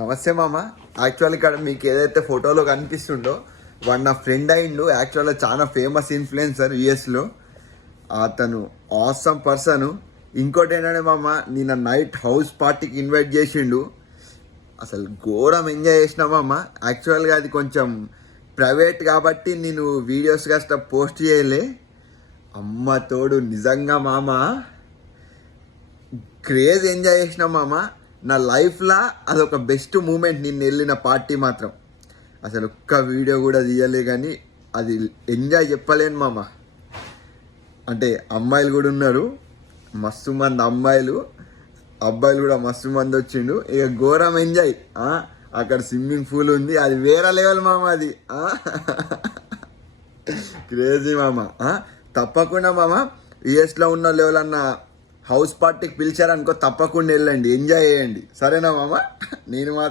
నమస్తే మామ. యాక్చువల్ ఇక్కడ మీకు ఏదైతే ఫోటోలో కనిపిస్తుండో వాడు నా ఫ్రెండ్ అయిండు. యాక్చువల్గా చాలా ఫేమస్ ఇన్ఫ్లుయెన్సర్ యుఎస్లో. అతను ఆసమ్ పర్సన్. ఇంకోటి ఏంటంటే మామ, నిన్న నైట్ హౌస్ పార్టీకి ఇన్వైట్ చేసిండు. అసలు ఘోరం ఎంజాయ్ చేసినా మామ. యాక్చువల్గా అది కొంచెం ప్రైవేట్ కాబట్టి నేను వీడియోస్ కాస్త పోస్ట్ చేయలే. అమ్మ తోడు నిజంగా మామ క్రేజ్ ఎంజాయ్ చేసిన మామ. నా లైఫ్లో అదొక బెస్ట్ మూమెంట్. నిన్న వెళ్ళిన పార్టీ మాత్రం అసలు ఒక్క వీడియో కూడా తీయలే, కానీ అది ఎంజాయ్ చెప్పలేను మామ. అంటే అమ్మాయిలు కూడా ఉన్నారు, మస్తు మంది అమ్మాయిలు, అబ్బాయిలు కూడా మస్తు మంది వచ్చిండు. ఇక ఘోరం ఎంజాయ్. అక్కడ స్విమ్మింగ్ పూల్ ఉంది, అది వేరే లెవెల్ మామ. అది క్రేజీ మామ. తప్పకుండా మామ యుఎస్లో ఉన్న లెవెల్ అన్న హౌస్ పార్టీకి పిలిచారనుకో, తప్పకుండా వెళ్ళండి, ఎంజాయ్ చేయండి. సరేనా మామ? నేను